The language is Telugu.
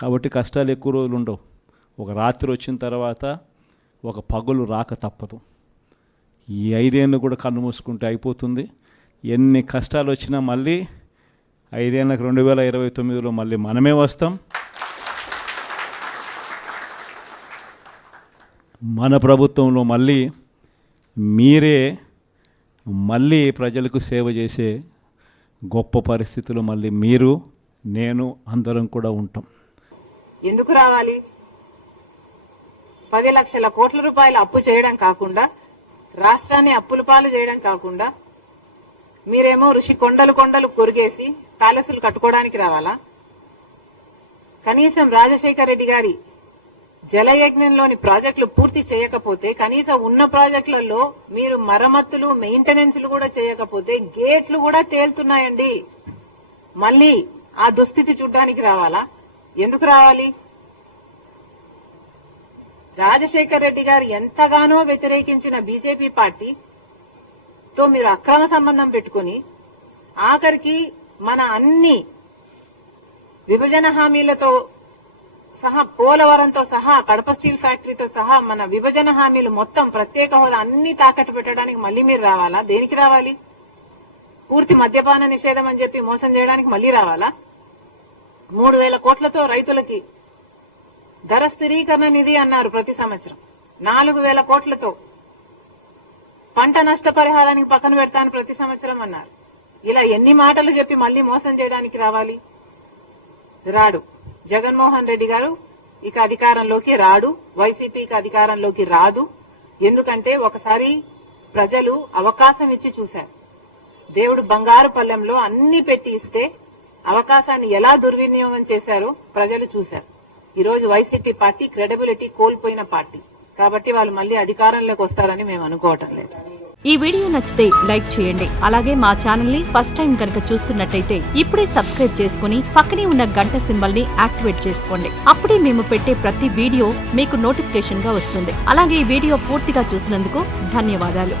కాబట్టి కష్టాలు ఎక్కువ రోజులు ఉండవు. ఒక రాత్రి వచ్చిన తర్వాత ఒక పగులు రాక తప్పదు. ఈ 5 ఏళ్ళు కూడా కన్ను మూసుకుంటే అయిపోతుంది. ఎన్ని కష్టాలు వచ్చినా మళ్ళీ 5 ఏళ్ళకి 2029లో మళ్ళీ మనమే వస్తాం. మన ప్రభుత్వంలో మళ్ళీ మీరే మళ్ళీ ప్రజలకు సేవ చేసే గొప్ప పరిస్థితులు మళ్ళీ మీరు నేను అందరం కూడా ఉంటాం. ఎందుకు రావాలి? 10 లక్షల కోట్ల రూపాయలు అప్పు చేయడం కాకుండా, రాష్ట్రాన్ని అప్పుల పాలు చేయడం కాకుండా, మీరేమో ఋషి కొండలు కొండలు కొరిగేసి ప్యాలెస్లు కట్టుకోవడానికి రావాలా? కనీసం రాజశేఖర రెడ్డి గారి జలయజ్ఞంలోని ప్రాజెక్టులు పూర్తి చేయకపోతే, కనీసం ఉన్న ప్రాజెక్టులలో మీరు మరమ్మతులు మెయింటెనెన్స్లు కూడా చేయకపోతే గేట్లు కూడా తేలుతున్నాయండి. మళ్ళీ ఆ దుస్థితి చూడ్డానికి రావాలా? ఎందుకు రావాలి? రాజశేఖర రెడ్డి గారు ఎంతగానో వ్యతిరేకించిన బీజేపీ పార్టీతో మీరు అక్రమ సంబంధం పెట్టుకుని ఆఖరికి మన అన్ని విభజన హామీలతో సహా, పోలవరంతో సహా, కడప స్టీల్ ఫ్యాక్టరీతో సహా మన విభజన హామీలు మొత్తం, ప్రత్యేక హోదా అన్ని తాకట్టు పెట్టడానికి మళ్ళీ మీరు రావాలా? దేనికి రావాలి? పూర్తి మద్యపాన నిషేధం అని చెప్పి మోసం చేయడానికి మళ్ళీ రావాలా? 3,000 కోట్లతో రైతులకి ధర స్థిరీకరణ నిధి అన్నారు ప్రతి సంవత్సరం. 4,000 కోట్లతో పంట నష్టపరిహారానికి పక్కన పెడతాను ప్రతి సంవత్సరం అన్నారు. ఇలా ఎన్ని మాటలు చెప్పి మళ్ళీ మోసం చేయడానికి రావాలి? రాడు. జగన్మోహన్ రెడ్డి గారు ఇక అధికారంలోకి రాడు. వైసీపీకి అధికారంలోకి రాదు. ఎందుకంటే ఒకసారి ప్రజలు అవకాశం ఇచ్చి చూశారు. దేవుడు బంగారు పల్లెంలో అన్ని పెట్టి ఇస్తే అవకాశాన్ని ఎలా దుర్వినియోగం చేశారో ప్రజలు చూశారు. ఈ రోజు వైసీపీ పార్టీ క్రెడిబిలిటీ కోల్పోయిన పార్టీ. కాబట్టి వాళ్ళు మళ్ళీ అధికారంలోకి వస్తారని మేము అనుకోవటం లేదు. ఈ వీడియో నచ్చితే లైక్ చేయండి. అలాగే మా ఛానల్ ని ఫస్ట్ టైం కనుక చూస్తున్నట్టయితే ఇప్పుడే సబ్స్క్రైబ్ చేసుకుని పక్కనే ఉన్న గంట సింబల్ ని యాక్టివేట్ చేసుకోండి. అప్పుడే మేము పెట్టే ప్రతి వీడియో మీకు నోటిఫికేషన్ గా వస్తుంది. అలాగే ఈ వీడియో పూర్తిగా చూసినందుకు ధన్యవాదాలు.